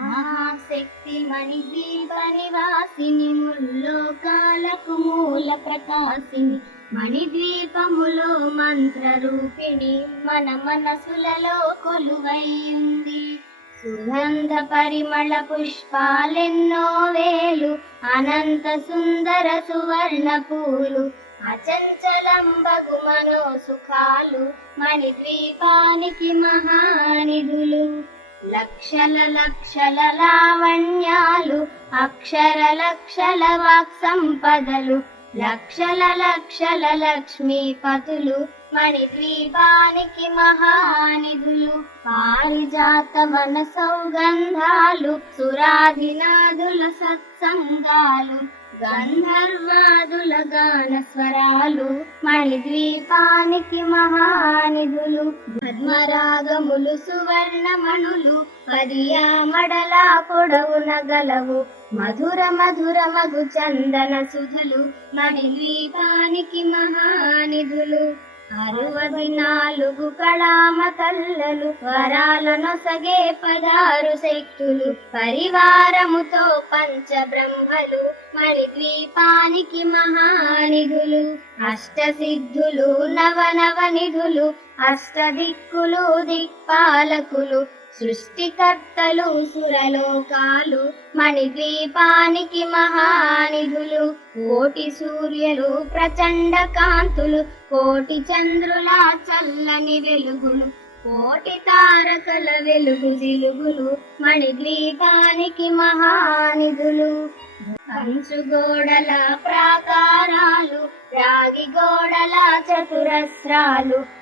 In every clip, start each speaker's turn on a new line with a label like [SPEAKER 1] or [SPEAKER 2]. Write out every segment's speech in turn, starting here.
[SPEAKER 1] మహాశక్తి దీప నివాసిని ముల్లోకాలకు మూల ప్రకాశిని. మణిద్వీపములో మంత్ర రూపిణి మన మనసులలో కొలువైంది సుగంధ పరిమళ పుష్పాలెన్నో వేలు అనంత సుందర సువర్ణ పూలు అచంచలంబగు మనో సుఖాలు మణిద్వీపానికి మహాన్ లక్షల లక్షల లావణ్యాలు అక్షర లక్షల వాక్ సంపదలు లక్షల లక్షల లక్ష్మీపతులు మణిద్వీపానికి మహానిధులు పారిజాత వన సౌగంధాలు సురాధినాదుల సత్సంగాలు గంధర్వాదుల గాన స్వరాలు మణిద్వీపానికి మహానిధులు ధర్మరాగములు సువర్ణమణులు పదియామడల పొడవున గలవు మధుర మధుర మగు చందన సుధలు మణిద్వీపానికి మహానిధులు. అరవది నాలుగు కళామ తల్లలు వరాలనొసగే పదారు శక్తులు పరివారముతో పంచ బ్రహ్మలు మణిద్వీపానికి మహానిధులు అష్ట సిద్ధులు నవనవ నిధులు అష్ట దిక్కులు దిక్పాలకులు సృష్టికర్తలు సురలోకాలు మణిద్వీపానికి మహానిధులు. కోటి సూర్యులు ప్రచండ కాంతులు కోటి చంద్రుల చల్లని వెలుగులు కోటి తారకల వెలుగు జిలుగులు మణిద్వీపానికి మహానిధులు. కంచు గోడల ప్రాకారాలు రాగి గోడల చతురస్రాలు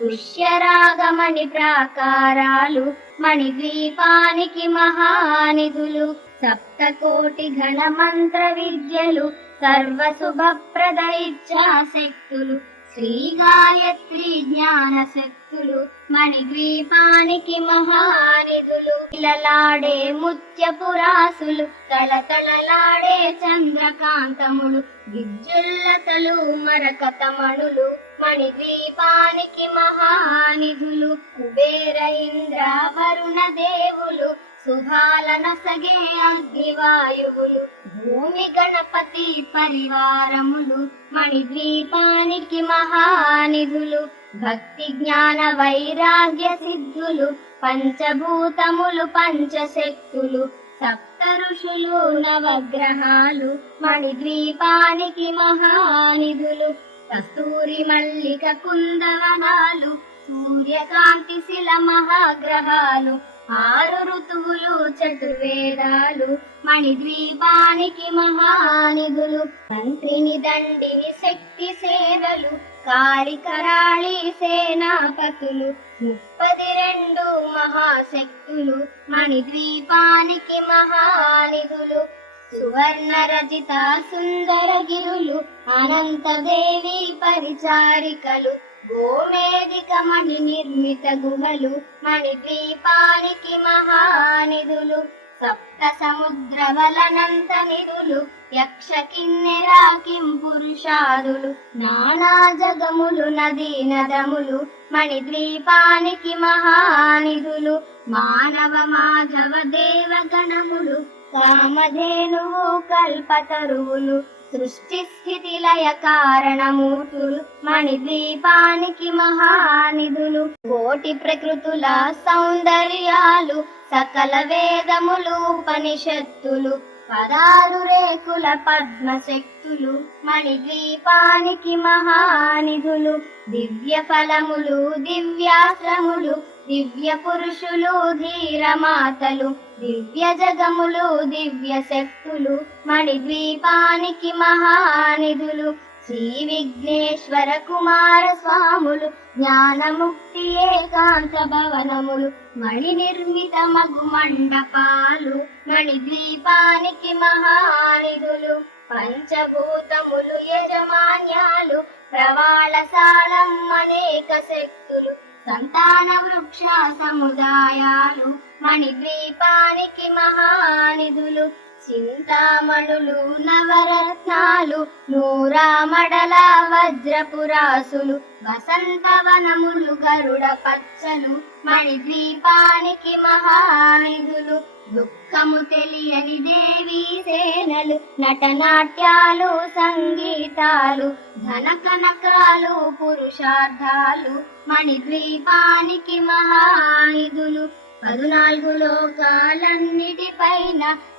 [SPEAKER 1] పుష్యరాగమణి ప్రాకారాలు మణిద్వీపానికి మహానిధులు సప్తకోటి ఘన మంత్ర విద్యలు సర్వ శుభప్రద ఇచ్చా శక్తులు శ్రీ గాయత్రి జ్ఞాన శక్తులు మణిద్వీపానికి మహానిధులు ఇలలాడే ముత్యపురాసులు తలతలలాడే చంద్రకాంతములు విద్యుల్లతలు మరకతమణులు మణిద్వీపానికి మహానిధులు కుబేర ఇంద్ర వరుణ దేవులు శుభాలనసగే అగ్నివాయువులు భూమి గణపతి పరివారములు మణిద్వీపానికి మహానిధులు భక్తి జ్ఞాన వైరాగ్య సిద్ధులు పంచభూతములు పంచశక్తులు సప్త ఋషులు నవగ్రహాలు మణిద్వీపానికి మహానిధులు కస్తూరి మల్లిక కుందవనాలు సూర్యకాంతి శిల మహాగ్రహాలు ఆరు ఋతువులు చతుర్వేదాలు మణిద్వీపానికి మహానిధులు. మంత్రిని దండిని శక్తి సేనలు కాళికరాళి సేనాపతులు. ముప్పది రెండు మహాశక్తులు మణిద్వీపానికి మహానిధులు. సువర్ణ రచిత సుందర గిరులు అనంత దేవి పరిచారికలు. గోమేదిక మణి నిర్మిత గుహలు మణిద్వీపానికి మహానిధులు సప్త సముద్ర వలనంత నిధులు యక్ష కిన్నెరాకిం పురుషాదులు నానా జగములు నదీ నదములు మణిద్వీపానికి మహానిధులు మానవ మాధవ దేవగణములు కామధేనువు కల్పతరువులు సృష్టి స్థితి లయ కారణమూర్తులు మణిద్వీపానికి మహానిధులు. కోటి ప్రకృతుల సౌందర్యాలు సకల వేదములు ఉపనిషత్తులు. పదాలు రేకుల పద్మశక్తులు మణిద్వీపానికి మహానిధులు. దివ్య ఫలములు దివ్యాశ్రములు దివ్య పురుషులు ధీరమాతలు. దివ్య జగములు దివ్య శక్తులు మణిద్వీపానికి మహానిధులు శ్రీ విఘ్నేశ్వర కుమార స్వాములు జ్ఞానముక్తి ఏకాంత భవనములు మణి నిర్మిత మగు మండపాలు మణిద్వీపానికి మహానిధులు పంచభూతములు యజమాన్యాలు ప్రవాళశాలం అనేక శక్తులు. సంతాన వృక్ష సముదాయాలు మణిద్వీపానికి మహానిధులు చింతామణులు నవరత్నాలు నూరామడల వజ్రపురాసులు వసంతవనములు గరుడ పచ్చలు మణిద్వీపానికి మహానిధులు దుఃఖము తెలియని దేవీ సేనలు నటనాట్యాలు సంగీతాలు ధన కనకాలు పురుషార్థాలు మణిద్వీపానికి మహాయుధులు. పదునాలుగు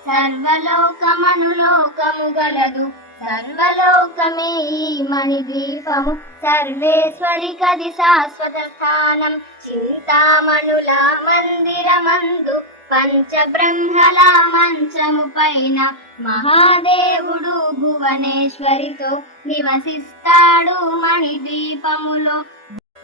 [SPEAKER 1] సర్వలోకమను లోకము గలదు. సర్వలోకమే మణిద్వీపము. సర్వేశ్వరి కది శాశ్వత స్థానం. చింతామణుల మందిరమందు పంచబ్రహ్మల మంచము పైన మహాదేవుడు భువనేశ్వరితో నివసిస్తాడు మణిద్వీపములో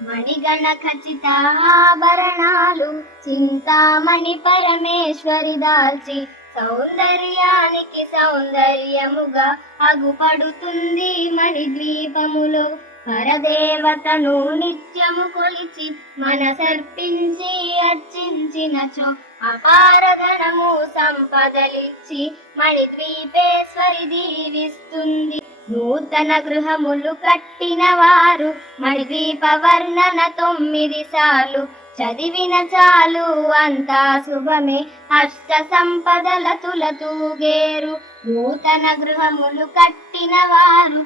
[SPEAKER 1] మణిగణ ఖచ్చిత ఆభరణాలు చింతామణి పరమేశ్వరి దాల్చి సౌందర్యానికి సౌందర్యముగా అగుపడుతుంది మణి ద్వీపములో పరదేవతను నిత్యము కొలిచి మన సర్పించి అర్చించినచో అపారధనము సంపదలిచ్చి మణిద్వీపేశ్వరి దీవిస్తుంది. నూతన గృహములు కట్టిన వారు మణిద్వీప వర్ణన తొమ్మిది సార్లు చదివిన చాలు అంతా శుభమే. అష్ట సంపదల తులతూగేరు నూతన గృహములు కట్టిన వారు.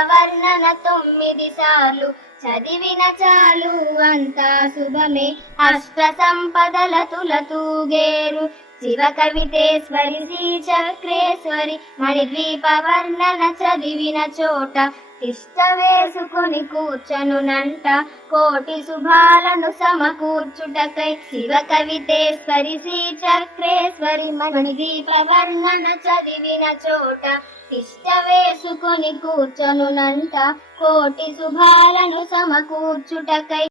[SPEAKER 1] వర్ణన తొమ్మిది సార్లు. చదివిన చాలు అంతా శుభమే. అష్ట సంపదల తులతూగేరు శివ కవితేశ్వరి శ్రీ చక్రేశ్వరి. మణిద్వీప వర్ణన చదివిన చోట తిష్ట వేసుకుని కూర్చనునంట కోటి శుభాలను సమకూర్చుటకై శివ కవితేశ్వరి శ్రీ చక్రేశ్వరి మణిద్వీప ప్రవర్ణన చదివిన చోట తిష్ట వేసుకుని కూర్చనునంట కోటి శుభాలను సమకూర్చుటకై